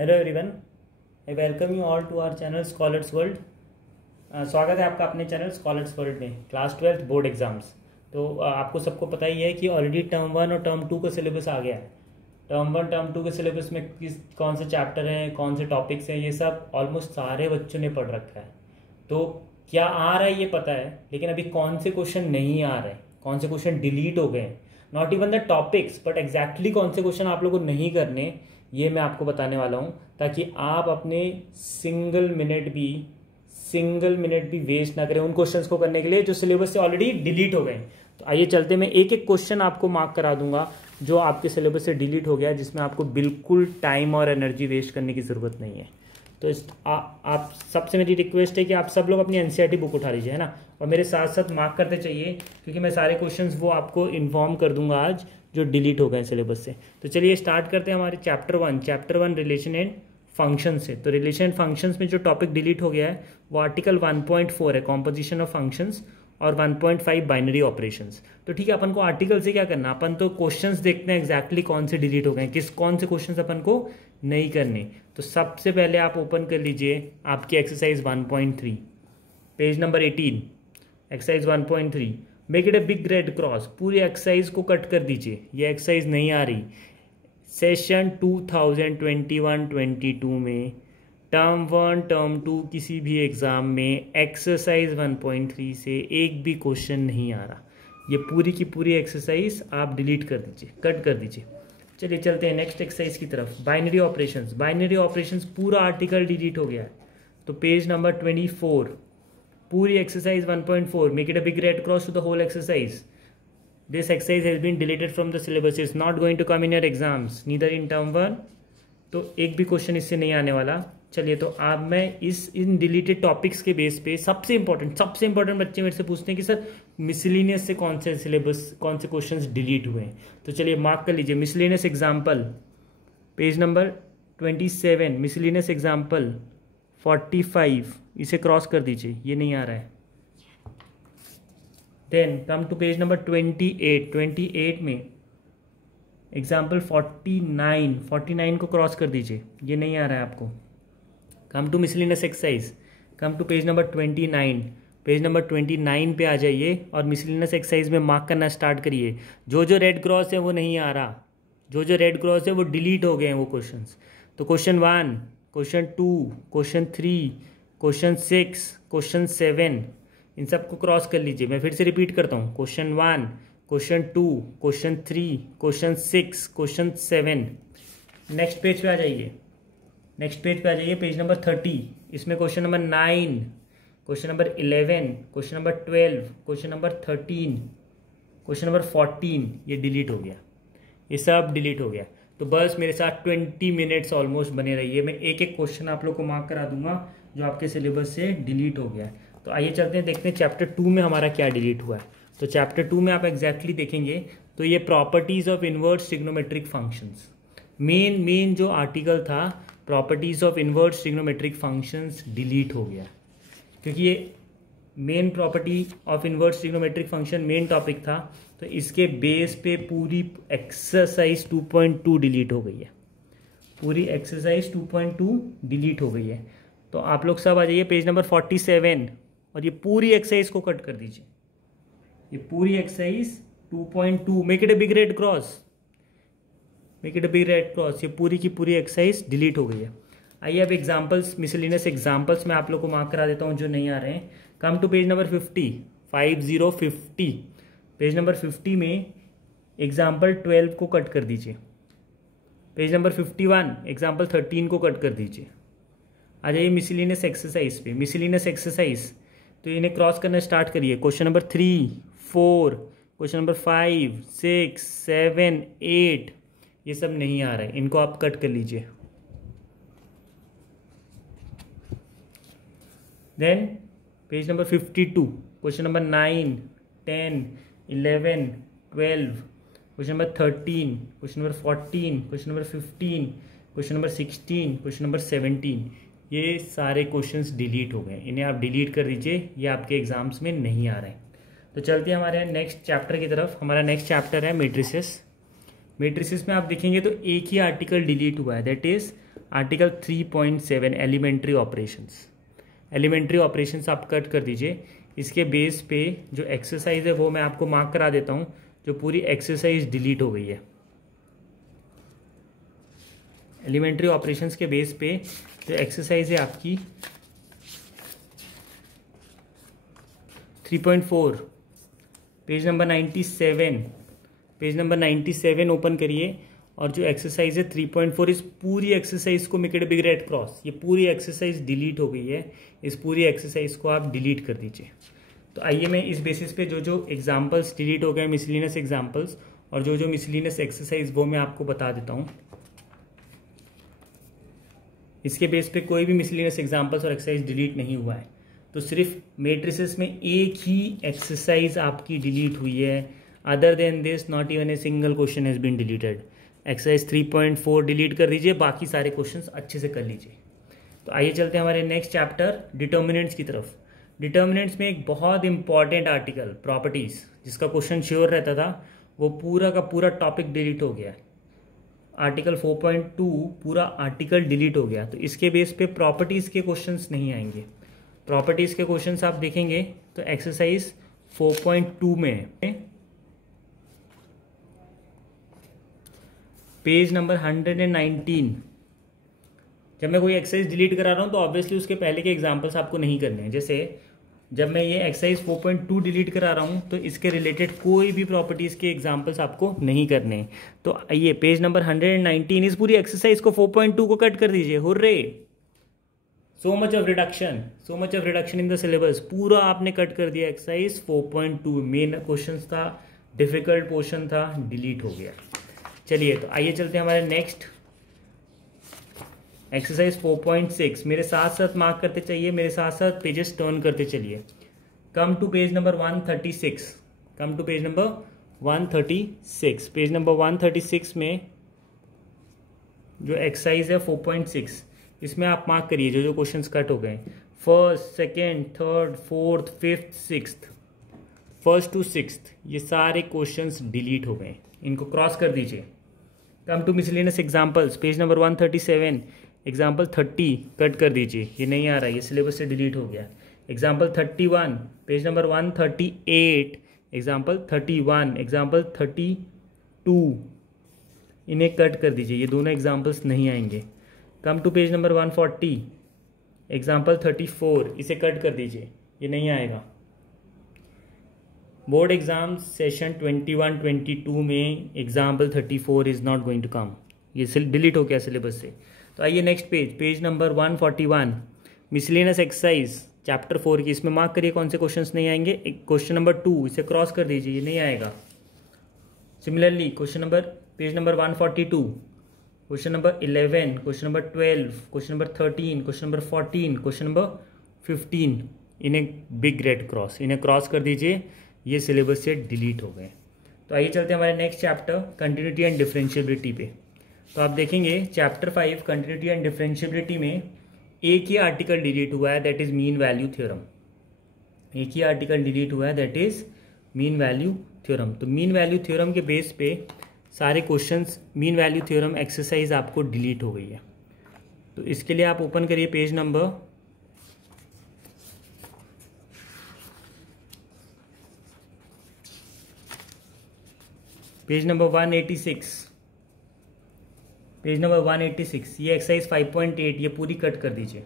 Hello everyone, I welcome you all to our channel Scholars World. स्वागत है आपका अपने चैनल स्कॉलर्स वर्ल्ड में। क्लास 12 बोर्ड एग्जाम्स तो आपको सबको पता ही है कि ऑलरेडी टर्म 1 और टर्म 2 का सिलेबस आ गया है। टर्म 1 टर्म 2 के सिलेबस में कौन से चैप्टर हैं, कौन से टॉपिक्स हैं, ये सब ऑलमोस्ट सारे बच्चों ने पढ़ रखा है। तो क्या आ रहा है ये पता है, लेकिन अभी कौन से क्वेश्चन नहीं आ रहे, कौन से क्वेश्चन डिलीट हो गए, not even the topics but exactly कौन से क्वेश्चन आप लोगों को नहीं करने, ये मैं आपको बताने वाला हूं, ताकि आप अपने सिंगल मिनट भी वेस्ट ना करें उन क्वेश्चंस को करने के लिए जो सिलेबस से ऑलरेडी डिलीट हो गए। तो आइए चलते, मैं एक एक क्वेश्चन आपको मार्क करा दूंगा जो आपके सिलेबस से डिलीट हो गया, जिसमें आपको बिल्कुल टाइम और एनर्जी वेस्ट करने की जरूरत नहीं है। तो आप सबसे मेरी रिक्वेस्ट है कि आप सब लोग अपनी एनसीईआरटी बुक उठा लीजिए, है ना, और मेरे साथ साथ मार्क करते चाहिए, क्योंकि मैं सारे क्वेश्चंस वो आपको इन्फॉर्म कर दूंगा आज जो डिलीट हो गए सिलेबस से। तो चलिए स्टार्ट करते हैं हमारे chapter one relation and function से। तो रिलेशन एंड फंक्शंस में जो टॉपिक डिलीट हो गया है वो आर्टिकल 1.4 है, कॉम्पोजिशन ऑफ फंक्शंस, और 1.5 बाइनरी ऑपरेशंस। तो ठीक है, अपन को आर्टिकल से क्या करना, अपन तो क्वेश्चंस देखते हैं एग्जैक्टली कौन से डिलीट हो गए, कौन से क्वेश्चंस अपन को नहीं करने। तो सबसे पहले आप ओपन कर लीजिए आपकी exercise 1.3 page number 18, exercise 1.3। Make it a big red cross, पूरी एक्सरसाइज को कट कर दीजिए, ये एक्सरसाइज नहीं आ रही। सेशन 2021-22 में टर्म 1 टर्म 2 किसी भी एग्जाम में एक्सरसाइज 1.3 से एक भी क्वेश्चन नहीं आ रहा। ये पूरी की पूरी एक्सरसाइज आप डिलीट कर दीजिए, कट कर दीजिए। चलिए चलते हैं नेक्स्ट एक्सरसाइज की तरफ। बाइनरी ऑपरेशंस पूरा आर्टिकल डिलीट हो गया है। तो पेज नंबर 24, पूरी exercise 1.4, make it a big red cross to the whole exercise. This exercise has been deleted from the syllabus, is not going to come in your exams neither in term 1। तो एक भी question इससे नहीं आने वाला। चलिए, तो अब मैं इन डिलीटेड टॉपिक्स के बेस पे सबसे इंपॉर्टेंट बच्चे मेरे से पूछते हैं कि सर मिसलिनियस से कौन से क्वेश्चंस डिलीट हुए हैं। तो चलिए मार्क कर लीजिए। Miscellaneous example page number 27, miscellaneous example 45, इसे क्रॉस कर दीजिए, ये नहीं आ रहा है। Then come to page number 28 में एग्जाम्पल 49 को क्रॉस कर दीजिए, ये नहीं आ रहा है आपको। Come to miscellaneous exercise, come to page number 29, page number 29 पे आ जाइए और मिसलिनियस एक्सरसाइज में मार्क करना स्टार्ट करिए। जो रेड क्रॉस है वो नहीं आ रहा, जो रेड क्रॉस है वो डिलीट हो गए हैं वो क्वेश्चंस। तो question 1, question 2, question 3, question 6, question 7, इन सबको क्रॉस कर लीजिए। मैं फिर से रिपीट करता हूँ, question 1, question 2, question 3, question 6, question 7। Next page पे आ जाइए, पेज नंबर 30, इसमें question number 9, question number 11, question number 12, question number 13, question number 14, ये डिलीट हो गया, ये सब डिलीट हो गया। तो बस मेरे साथ 20 मिनट्स ऑलमोस्ट बने रहिए, मैं एक एक क्वेश्चन आप लोग को मार्क करा दूंगा जो आपके सिलेबस से डिलीट हो गया है। तो आइए चलते हैं, देखते हैं चैप्टर 2 में हमारा क्या डिलीट हुआ है। तो चैप्टर 2 में आप एग्जैक्टली देखेंगे तो ये properties of inverse trigonometric functions, main जो आर्टिकल था properties of inverse trigonometric functions, delete हो गया, क्योंकि ये main property of inverse trigonometric function main topic था। तो इसके बेस पे पूरी एक्सरसाइज 2.2 डिलीट हो गई है, पूरी एक्सरसाइज 2.2 डिलीट हो गई है। तो आप लोग सब आ जाइए पेज नंबर 47 और ये पूरी एक्सरसाइज को कट कर दीजिए, ये पूरी exercise 2.2, make it a big red cross, ये पूरी की पूरी एक्सरसाइज डिलीट हो गई है। आइए अब एग्जाम्पल्स, मिसलिनियस एग्जाम्पल्स में आप लोग को मार्क करा देता हूँ जो नहीं आ रहे हैं। Come to page number 50, page number 50 में एग्जाम्पल 12 को कट कर दीजिए। पेज नंबर 51 एग्जाम्पल 13 को कट कर दीजिए। आ जाइए मिसलिनियस एक्सरसाइज पे, मिसलिनियस एक्सरसाइज, तो इन्हें क्रॉस करना स्टार्ट करिए। क्वेश्चन नंबर 3, 4, क्वेश्चन नंबर 5, 6, 7, 8, ये सब नहीं आ रहा है, इनको आप कट कर लीजिए। Then page number 52, question number 9, 10, 11, 12, question number 13, question number 14, question number 15, question number 16, question number 17, ये सारे क्वेश्चंस डिलीट हो गए, इन्हें आप डिलीट कर दीजिए, ये आपके एग्जाम्स में नहीं आ रहे हैं। तो चलते हैं हमारे नेक्स्ट चैप्टर की तरफ। हमारा नेक्स्ट चैप्टर है मैट्रिसेस। मेट्रिसेस में आप देखेंगे तो एक ही आर्टिकल डिलीट हुआ है, that is article 3.7 elementary operations. Elementary operations आप कट कर दीजिए। इसके बेस पे जो एक्सरसाइज है वो मैं आपको मार्क करा देता हूँ, जो पूरी एक्सरसाइज डिलीट हो गई है। एलिमेंट्री ऑपरेशंस के बेस पे जो एक्सरसाइज है आपकी 3.4, page number 97, page number 97 open करिए और जो एक्सरसाइज है 3.4, इस पूरी एक्सरसाइज को make it big red cross. ये पूरी एक्सरसाइज डिलीट हो गई है, इस पूरी एक्सरसाइज को आप डिलीट कर दीजिए। तो आइए मैं इस बेसिस पे जो जो एग्जाम्पल्स डिलीट हो गए, मिसलिनियस एग्जाम्पल्स और जो जो मिसलिनियस एक्सरसाइज, वो मैं आपको बता देता हूँ। इसके बेस पे कोई भी मिसलिनियस एग्जाम्पल्स और एक्सरसाइज डिलीट नहीं हुआ है, तो सिर्फ मेट्रिसेस में एक ही एक्सरसाइज आपकी डिलीट हुई है। Other than this not even a single question has been deleted. Exercise 3.4 delete कर दीजिए, बाकी सारे क्वेश्चंस अच्छे से कर लीजिए। तो आइए चलते हैं हमारे नेक्स्ट चैप्टर डिटर्मिनेंट्स की तरफ। डिटर्मिनेंट्स में एक बहुत इंपॉर्टेंट आर्टिकल प्रॉपर्टीज, जिसका क्वेश्चन श्योर रहता था, वो पूरा का पूरा टॉपिक डिलीट हो गया है। आर्टिकल 4.2 पूरा आर्टिकल डिलीट हो गया, तो इसके बेस पे प्रॉपर्टीज के क्वेश्चंस नहीं आएंगे। प्रॉपर्टीज के क्वेश्चंस आप देखेंगे तो एक्सरसाइज 4.2 में है, पेज नंबर 119। जब मैं कोई एक्सरसाइज डिलीट करा रहा हूँ तो ऑब्वियसली उसके पहले के एग्जांपल्स आपको नहीं करने हैं। जैसे जब मैं ये एक्सरसाइज 4.2 डिलीट करा रहा हूँ तो इसके रिलेटेड कोई भी प्रॉपर्टीज के एग्जांपल्स आपको नहीं करने हैं। तो ये पेज नंबर 119, इस पूरी एक्सरसाइज को 4.2 को कट कर दीजिए। Hurray, so much of reduction, so much of reduction in the syllabus. पूरा आपने कट कर दिया। एक्सरसाइज 4.2 मेन क्वेश्चन था, डिफिकल्ट पोर्शन था, डिलीट हो गया। चलिए तो आइए चलते हैं हमारे नेक्स्ट एक्सरसाइज 4.6। मेरे साथ साथ मार्क करते चाहिए, मेरे साथ साथ पेजेस टर्न करते चलिए। Come to page number 136, come to page number 136। Page number 136 में जो एक्सरसाइज है 4.6, इसमें आप मार्क करिए जो जो क्वेश्चंस कट हो गए। First, second, third, fourth, fifth, sixth, first to sixth, ये सारे क्वेश्चंस डिलीट हो गए, इनको क्रॉस कर दीजिए। Come to miscellaneous examples, page number 137, example 30 cut कर दीजिए, ये नहीं आ रहा है, ये सिलेबस से डिलीट हो गया। Example 31, page number 138, example 31, example 32, इन्हें कट कर दीजिए, ये दोनों एग्जाम्पल्स नहीं आएंगे। Come to page number 140, example 34, इसे कट कर दीजिए, ये नहीं आएगा। बोर्ड एग्जाम सेशन 21-22 में example 34 is not going to come, ये डिलीट हो गया सिलेबस से। तो आइए next page, page number 141, miscellaneous exercise chapter 4 की, इसमें मार्क करिए कौन से क्वेश्चंस नहीं आएंगे। क्वेश्चन नंबर 2, इसे क्रॉस कर दीजिए, ये नहीं आएगा। Similarly question number, page number 142, question number 11, question number 12, question number 13, question number 14, question number 15, इन्हें बिग रेड क्रॉस, इन्हें क्रॉस कर दीजिए, ये सिलेबस से डिलीट हो गए। तो आइए चलते हैं हमारे next chapter continuity and differentiability पे। तो आप देखेंगे चैप्टर 5 कंटिन्यूटी एंड डिफरेंशियबिलिटी में एक ही आर्टिकल डिलीट हुआ है, that is mean value theorem. एक ही आर्टिकल डिलीट हुआ है, that is mean value theorem. तो मीन वैल्यू थ्योरम के बेस पे सारे questions, mean value theorem exercise आपको डिलीट हो गई है। तो इसके लिए आप ओपन करिए पेज नंबर 186, पेज नंबर 186, ये एक्सरसाइज 5.8, ये पूरी कट कर दीजिए।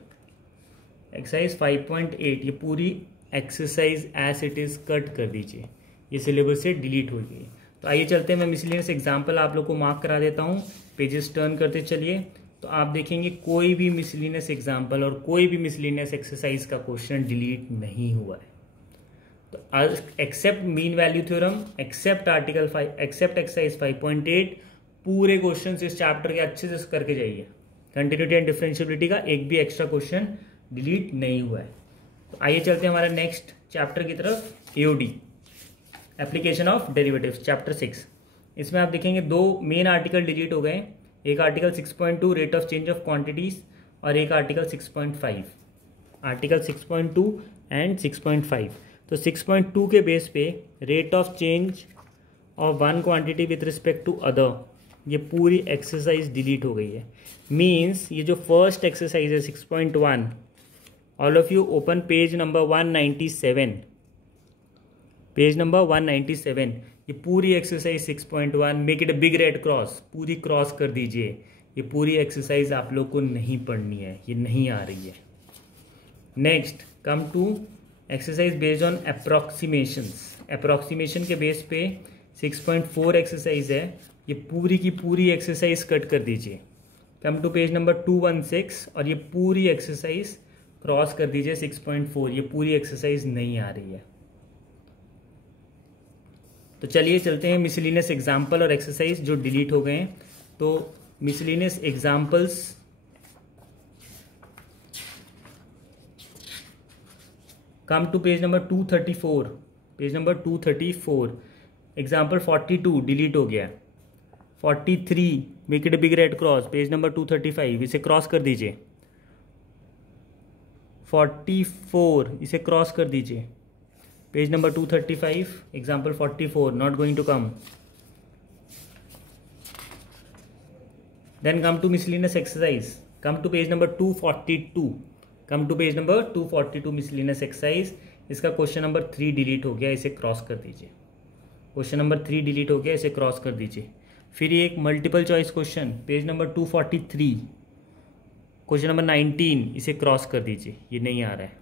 एक्सरसाइज 5.8, ये पूरी exercise as it is cut कर दीजिए, ये सिलेबस से डिलीट हो गई। तो आइए चलते हैं, मैं मिसलेनियस एग्जाम्पल आप लोग को मार्क करा देता हूँ, पेजेस टर्न करते चलिए। तो आप देखेंगे कोई भी मिसलेनियस एग्जाम्पल और कोई भी मिसलेनियस एक्सरसाइज का क्वेश्चन डिलीट नहीं हुआ है। तो except mean value theorem, except article 5, except exercise 5.8, पूरे क्वेश्चंस इस चैप्टर के अच्छे से करके जाइए। कंटिन्यूटी एंड डिफरेंशियबिलिटी का एक भी एक्स्ट्रा क्वेश्चन डिलीट नहीं हुआ है। तो आइए चलते हैं हमारे नेक्स्ट चैप्टर की तरफ, AOD, application of derivatives, chapter 6। इसमें आप देखेंगे दो मेन आर्टिकल डिलीट हो गए, एक article 6.2 rate of change of quantities और एक आर्टिकल 6.5, आर्टिकल 6.2 एंड 6.5। तो 6.2 के बेस पे rate of change of one quantity with respect to other, ये पूरी एक्सरसाइज डिलीट हो गई है। मीन्स ये जो फर्स्ट एक्सरसाइज है 6.1, all of you open page number 197, page number 197। ये पूरी exercise 6.1, make it a big red cross, पूरी क्रॉस कर दीजिए। ये पूरी एक्सरसाइज आप लोग को नहीं पढ़नी है, ये नहीं आ रही है। Next come to exercise based on approximations. Approximation के बेस पे 6.4 एक्सरसाइज है, ये पूरी की पूरी एक्सरसाइज कट कर दीजिए। कम टू पेज नंबर 216 और ये पूरी एक्सरसाइज क्रॉस कर दीजिए 6.4। ये पूरी एक्सरसाइज नहीं आ रही है। तो चलिए चलते हैं मिसलिनियस एग्जाम्पल और एक्सरसाइज जो डिलीट हो गए हैं। तो miscellaneous examples, come to page number 234, page number 234। Example 42 delete हो गया। 43 make it a big red cross, page number 235, इसे क्रॉस कर दीजिए। 44 इसे क्रॉस कर दीजिए, page number 235। Example 44 not going to come. Then come to miscellaneous exercise, come to page number 242, come to page number 242 miscellaneous exercise. इसका question number 3 delete हो गया, इसे क्रॉस कर दीजिए। क्वेश्चन नंबर 3 डिलीट हो गया, इसे क्रॉस कर दीजिए। फिर ये एक multiple choice question, page number 243, question number 19, इसे क्रॉस कर दीजिए, ये नहीं आ रहा है।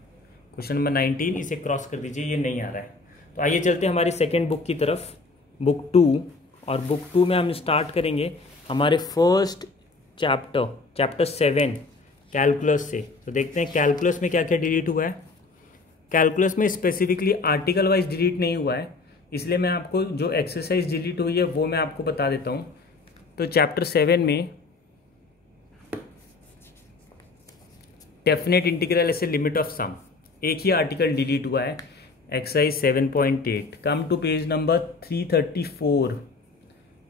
क्वेश्चन नंबर 19 इसे क्रॉस कर दीजिए, ये नहीं आ रहा है। तो आइए चलते हैं हमारी सेकेंड बुक की तरफ, बुक 2। और बुक 2 में हम स्टार्ट करेंगे हमारे फर्स्ट चैप्टर 7 कैलकुलस से। तो देखते हैं कैलकुलस में क्या क्या डिलीट हुआ है। कैलकुलस में स्पेसिफिकली आर्टिकल वाइज डिलीट नहीं हुआ है, इसलिए मैं आपको जो एक्सरसाइज डिलीट हुई है वो मैं आपको बता देता हूँ। तो चैप्टर 7 में डेफिनेट इंटीग्रल ऐसे लिमिट ऑफ सम, एक ही आर्टिकल डिलीट हुआ है, exercise 7.8। Come to page number 334,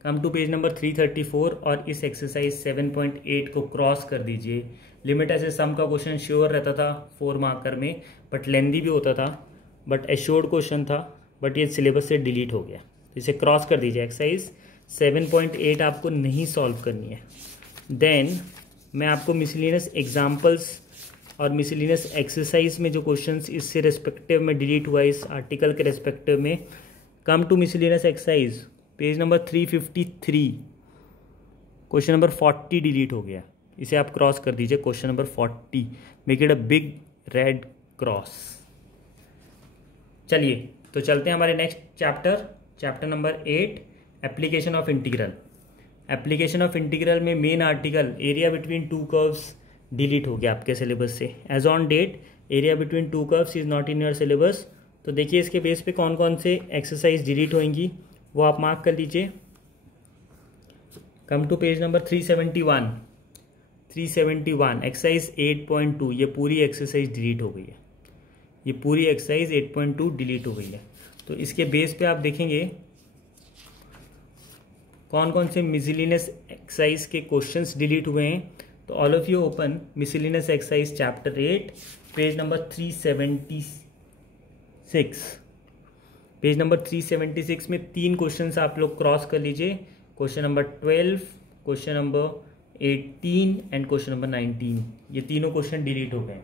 come to page number 334 और इस एक्सरसाइज 7.8 को क्रॉस कर दीजिए। लिमिट ऐसे सम का क्वेश्चन श्योर रहता था 4 मार्कर में, बट लेंदी भी होता था, बट एश्योर्ड क्वेश्चन था, बट ये सिलेबस से डिलीट हो गया। तो इसे क्रॉस कर दीजिए। एक्सरसाइज 7.8 आपको नहीं सॉल्व करनी है। देन मैं आपको मिसलिनियस एग्जाम्पल्स और मिसलिनियस एक्सरसाइज में जो क्वेश्चंस इससे रेस्पेक्टिव में डिलीट हुआ है इस आर्टिकल के रेस्पेक्टिव में, come to miscellaneous exercise page number 353, question number 40 delete हो गया, इसे आप क्रॉस कर दीजिए। Question number 40, make it a big red cross. चलिए तो चलते हैं हमारे next chapter number 8, application of integral. Application of integral में main article area between two curves delete हो गया आपके सिलेबस से। As on date area between two curves is not in your syllabus. तो देखिए इसके बेस पे कौन कौन से एक्सरसाइज डिलीट होंगी वो आप मार्क कर लीजिए। Come to page number 371, exercise 8.2, ये पूरी एक्सरसाइज डिलीट हो गई है, ये पूरी एक्सरसाइज 8.2 डिलीट हो गई है। तो इसके बेस पे आप देखेंगे कौन कौन से मिसलिनियस एक्सरसाइज के क्वेश्चंस डिलीट हुए हैं। तो all of you open miscellaneous exercise chapter 8, page number 376, page number 376 में 3 क्वेश्चंस आप लोग क्रॉस कर लीजिए। Question number 12, question number 18 and question number 19, ये तीनों क्वेश्चन डिलीट हो गए।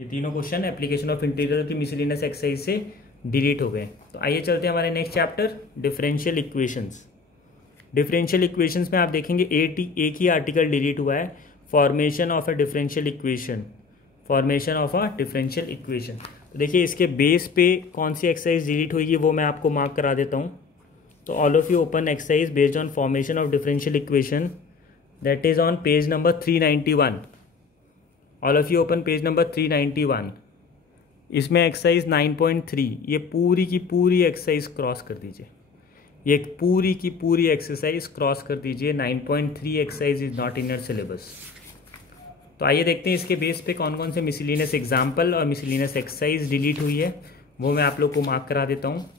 ये तीनों क्वेश्चन एप्लीकेशन ऑफ इंटीग्रल की मिसलिनियस एक्सरसाइज से डिलीट हो गए। तो आइए चलते हैं हमारे next chapter, differential equations. Differential equations में आप देखेंगे एक ही आर्टिकल डिलीट हुआ है, formation of a differential equation, formation of a differential equation. तो देखिए इसके बेस पे कौन सी एक्सरसाइज डिलीट हुई है वो मैं आपको मार्क करा देता हूँ। तो all of you open exercise based on formation of differential equation, that is on page number 391। All of you open page number 391। इसमें एक्सरसाइज 9.3, ये पूरी की पूरी एक्सरसाइज क्रॉस कर दीजिए, ये पूरी की पूरी एक्सरसाइज क्रॉस कर दीजिए। 9.3 exercise is not in your syllabus. तो आइए देखते हैं इसके बेस पे कौन कौन से मिसलिनियस एग्जाम्पल और मिसलिनियस एक्सरसाइज डिलीट हुई है, वो मैं आप लोग को मार्क करा देता हूँ।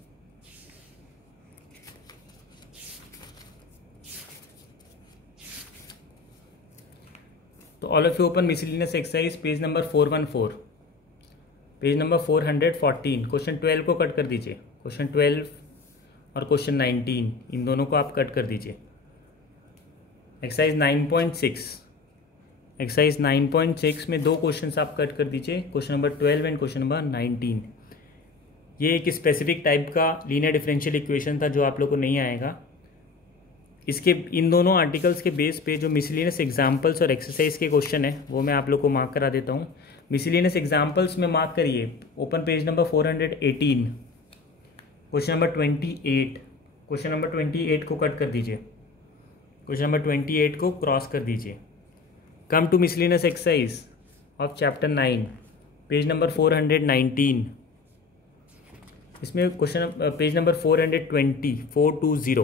तो all of you open miscellaneous exercise page number 414, page number 414, question 12 को कट कर दीजिए। क्वेश्चन 12 और क्वेश्चन 19, इन दोनों को आप कट कर दीजिए। एक्सरसाइज 9.6, एक्सरसाइज 9.6 में दो क्वेश्चंस आप कट कर दीजिए, question number 12 and question number 19। ये एक स्पेसिफिक टाइप का लीनियर डिफरेंशियल इक्वेशन था जो आप लोग को नहीं आएगा। इसके इन दोनों आर्टिकल्स के बेस पे जो मिसलिनियस एग्जाम्पल्स और एक्सरसाइज के क्वेश्चन है वो मैं आप लोग को मार्क करा देता हूँ। मिसलिनियस एग्जाम्पल्स में मार्क करिए, open page number 418, question number 28, question number 28 को कट कर दीजिए, क्वेश्चन नंबर 28 को क्रॉस कर दीजिए। Come to miscellaneous exercise of chapter 9, page number 419, इसमें question page number 420, 420,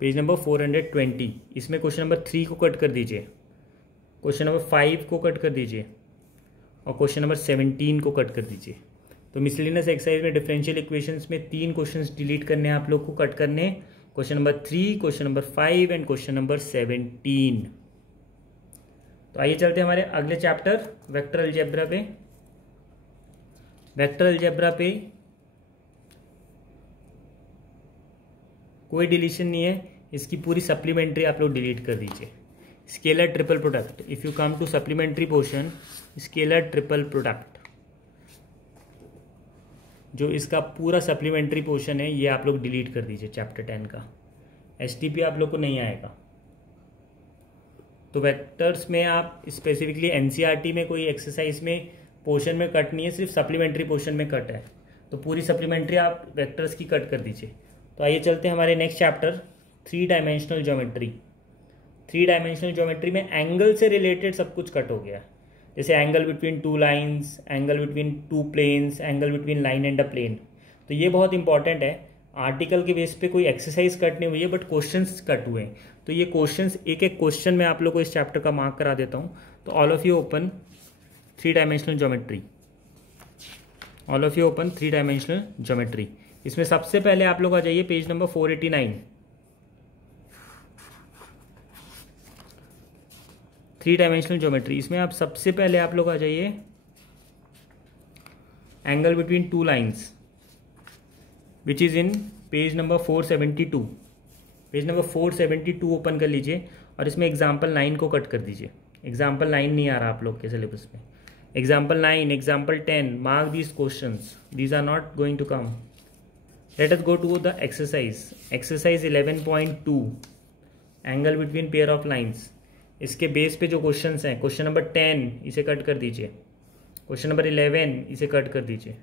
page number 420, इसमें क्वेश्चन नंबर 3 को कट कर दीजिए, क्वेश्चन नंबर 5 को कट कर दीजिए और क्वेश्चन नंबर 17 को कट कर दीजिए। तो मिसलिनियस एक्सरसाइज में डिफरेंशियल इक्वेशंस में 3 क्वेश्चंस डिलीट करने हैं आप लोग को, कट करने, question number 3, question number 5 and question number 17। तो आइए चलते हैं हमारे अगले चैप्टर वेक्टर अलजेब्रा पे। वेक्टर अलजेब्रा पे कोई डिलीशन नहीं है, इसकी पूरी सप्लीमेंट्री आप लोग डिलीट कर दीजिए। Scalar triple product, if you come to supplementary portion, scalar triple product, जो इसका पूरा सप्लीमेंट्री पोर्शन है ये आप लोग डिलीट कर दीजिए चैप्टर 10 का। एसटीपी आप लोग को नहीं आएगा। तो वेक्टर्स में आप स्पेसिफिकली एनसीईआरटी में कोई एक्सरसाइज में पोर्शन में कट नहीं है, सिर्फ सप्लीमेंट्री पोर्शन में कट है, तो पूरी सप्लीमेंट्री आप वेक्टर्स की कट कर दीजिए। तो आइए चलते हैं हमारे next chapter 3 dimensional geometry. 3 dimensional geometry में एंगल से रिलेटेड सब कुछ कट हो गया, जैसे angle between 2 lines, angle between 2 planes, angle between line and a plane. तो ये बहुत इंपॉर्टेंट है। आर्टिकल के बेस पे कोई एक्सरसाइज कट नहीं हुई है, बट क्वेश्चंस कट हुए हैं। तो ये क्वेश्चंस एक एक क्वेश्चन में आप लोग को इस चैप्टर का मार्क करा देता हूँ। तो all of you open 3 dimensional geometry, all of you open 3 dimensional geometry. इसमें सबसे पहले आप लोग आ जाइए पेज नंबर 489, 3 डायमेंशनल ज्योमेट्री। इसमें आप सबसे पहले आप लोग आ जाइए angle between 2 lines, which is in page number 472। Page number 472 open कर लीजिए और इसमें एग्जाम्पल 9 को कट कर दीजिए। एग्जाम्पल 9 नहीं आ रहा आप लोग के सिलेबस में। Example 9, example 10, mark these questions, these are not going to come. Let us go to the exercise. Exercise 11.2, angle between pair of lines. इसके बेस पे जो क्वेश्चंस हैं, क्वेश्चन नंबर 10 इसे कट कर दीजिए, क्वेश्चन नंबर 11 इसे cut कर दीजिए।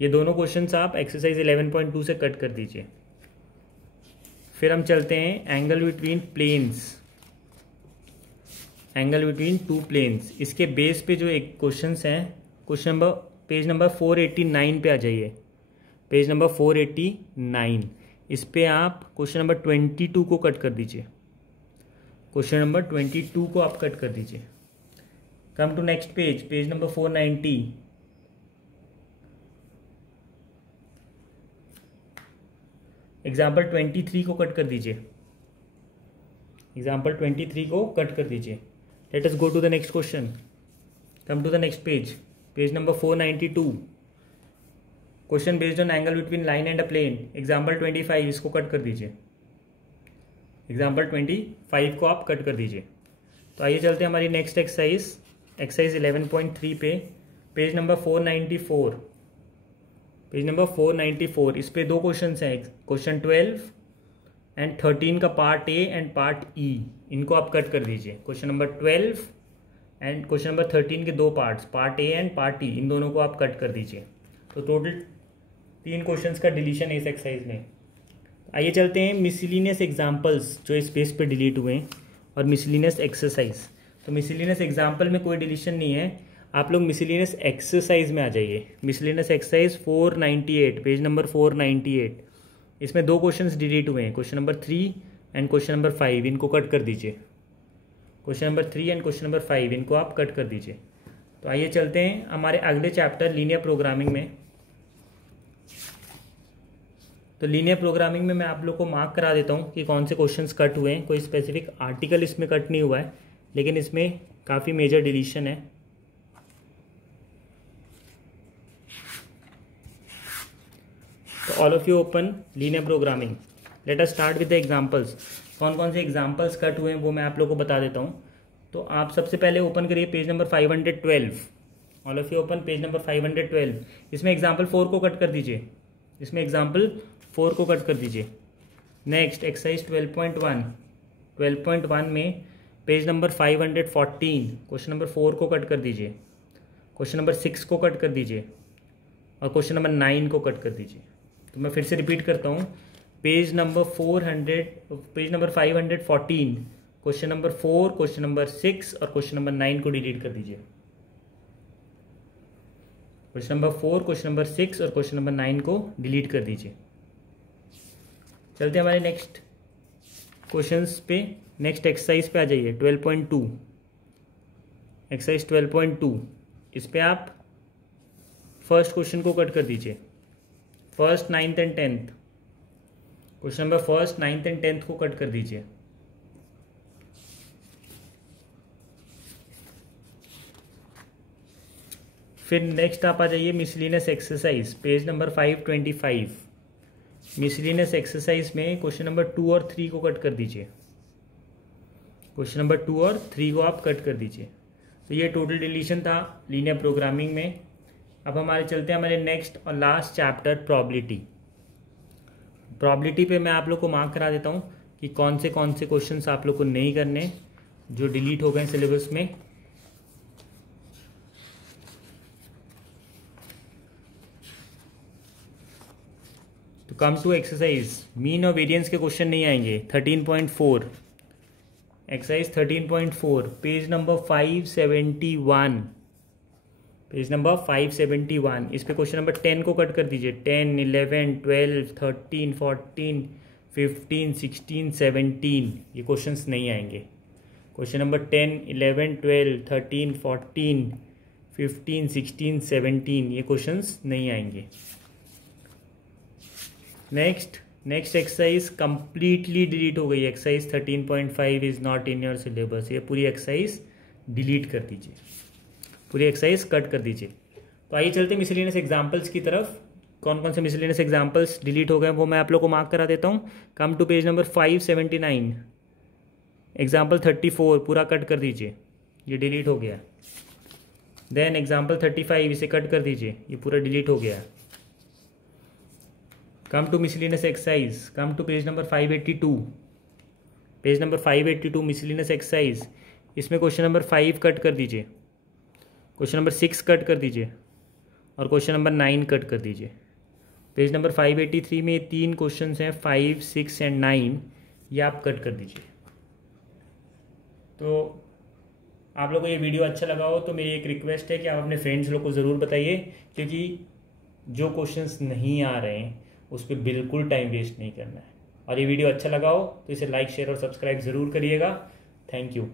ये दोनों क्वेश्चंस आप एक्सरसाइज 11.2 से कट कर दीजिए। फिर हम चलते हैं angle between planes, angle between 2 planes. इसके बेस पे जो एक क्वेश्चंस हैं, क्वेश्चन नंबर पेज नंबर 489 पे आ जाइए, पेज नंबर 489। इस पे आप क्वेश्चन नंबर 22 को कट कर दीजिए, क्वेश्चन नंबर 22 को आप कट कर दीजिए। Come to next page, page number 490, example 23 को कट कर दीजिए, एग्जाम्पल 23 को कट कर दीजिए। Let us go to the next question, come to the next page, page number 492, question based on angle between line and a plane, example 25, इसको cut कर दीजिए, example 25 को आप कट कर दीजिए। तो आइए चलते हैं हमारी नेक्स्ट एक्सरसाइज, एक्सरसाइज 11.3 पे, पेज नंबर 494, पेज नंबर 494। इस पे दो क्वेश्चन हैं, क्वेश्चन 12 एंड 13 का part A and part E, इनको आप कट कर दीजिए। Question number 12 and question number 13 के दो parts, part A and part E, इन दोनों को आप कट कर दीजिए। तो टोटल 3 क्वेश्चंस का डिलीशन है इस एक्सरसाइज में। आइए चलते हैं मिसलिनियस एग्जाम्पल्स जो इस पेज पे डिलीट हुए हैं और मिसलिनियस एक्सरसाइज। तो मिसलिनियस एग्जाम्पल में कोई डिलीशन नहीं है, आप लोग मिसलिनियस एक्सरसाइज में आ जाइए। Miscellaneous exercise 498, page number 498। इसमें 2 क्वेश्चंस डिलीट हुए हैं, question number 3 and question number 5, इनको कट कर दीजिए। Question number 3 and question number 5, इनको आप कट कर दीजिए। तो आइए चलते हैं हमारे अगले चैप्टर लीनियर प्रोग्रामिंग में। तो लीनियर प्रोग्रामिंग में मैं आप लोग को मार्क करा देता हूँ कि कौन से क्वेश्चंस कट हुए हैं। कोई स्पेसिफिक आर्टिकल इसमें कट नहीं हुआ है, लेकिन इसमें काफ़ी मेजर डिलीशन है। तो all of you open linear programming. Let us start with the examples. कौन कौन से एग्जांपल्स कट हुए हैं वो मैं आप लोगों को बता देता हूँ। तो आप सबसे पहले ओपन करिए page number 512। All of you open page number 512। इसमें एग्जाम्पल 4 को कट कर दीजिए, इसमें एग्जाम्पल 4 को कट कर दीजिए। नेक्स्ट एक्सरसाइज 12.1 में पेज नंबर 514 क्वेश्चन नंबर 4 को कट कर दीजिए, क्वेश्चन नंबर 6 को कट कर दीजिए और क्वेश्चन नंबर 9 को कट कर दीजिए। तो मैं फिर से रिपीट करता हूँ, page number 514 question number 4, question number 6 और क्वेश्चन नंबर 9 को डिलीट कर दीजिए। क्वेश्चन नंबर 4, क्वेश्चन नंबर 6 और क्वेश्चन नंबर 9 को डिलीट कर दीजिए। चलते हैं हमारे नेक्स्ट क्वेश्चंस पे, नेक्स्ट एक्सरसाइज पे आ जाइए। 12.2 एक्सरसाइज 12.2, इस पे आप फर्स्ट क्वेश्चन को कट कर दीजिए, first 9th and 10th question number 1st 9th and 10th को कट कर दीजिए। फिर नेक्स्ट आप आ जाइए miscellaneous exercise page number 525। Miscellaneous exercise में क्वेश्चन नंबर 2 और 3 को कट कर दीजिए, क्वेश्चन नंबर 2 और 3 को आप कट कर दीजिए। तो ये टोटल डिलीशन था लीनियर प्रोग्रामिंग में। अब हमारे चलते हैं हमारे नेक्स्ट और लास्ट चैप्टर प्रोबेबिलिटी। प्रोबेबिलिटी पे मैं आप लोग को मार्क करा देता हूँ कि कौन से क्वेश्चंस आप लोग को नहीं करने जो डिलीट हो गए सिलेबस में। तो कम टू एक्सरसाइज, मीन और वेरिएंस के क्वेश्चन नहीं आएंगे। 13.4 exercise 13.4 page number 571, page number 571। इस पे क्वेश्चन नंबर 10 को कट कर दीजिए। 10, 11, 12, 13, 14, 15, 16, 17 ये क्वेश्चंस नहीं आएंगे। क्वेश्चन नंबर 10, 11, 12, 13, 14, 15, 16, 17 ये क्वेश्चंस नहीं आएंगे। नेक्स्ट एक्सरसाइज कंप्लीटली डिलीट हो गई। Exercise 13.5 is not in your syllabus. ये पूरी एक्सरसाइज डिलीट कर दीजिए, पूरी एक्सरसाइज कट कर दीजिए। तो आइए चलते मिसलिनियस एग्जांपल्स की तरफ। कौन कौन से मिसलिनियस एग्जांपल्स डिलीट हो गए वो मैं आप लोग को मार्क करा देता हूँ। Come to page number 579, example 34 पूरा कट कर दीजिए, ये डिलीट हो गया। देन एग्जाम्पल 35 इसे कट कर दीजिए, ये पूरा डिलीट हो गया। Come to miscellaneous exercise, come to page number 582, page number 582 miscellaneous exercise. इसमें क्वेश्चन नंबर 5 कट कर दीजिए, क्वेश्चन नंबर 6 कट कर दीजिए और क्वेश्चन नंबर 9 कट कर दीजिए। पेज नंबर 583 में 3 क्वेश्चन हैं, 5, 6 एंड 9, ये आप कट कर दीजिए। तो आप लोगों को ये वीडियो अच्छा लगा हो तो मेरी एक रिक्वेस्ट है कि आप अपने फ्रेंड्स लोग को ज़रूर बताइए, क्योंकि जो क्वेश्चंस नहीं आ रहे हैं उस पर बिल्कुल टाइम वेस्ट नहीं करना है। और ये वीडियो अच्छा लगा हो तो इसे लाइक, शेयर और सब्सक्राइब ज़रूर करिएगा। Thank you.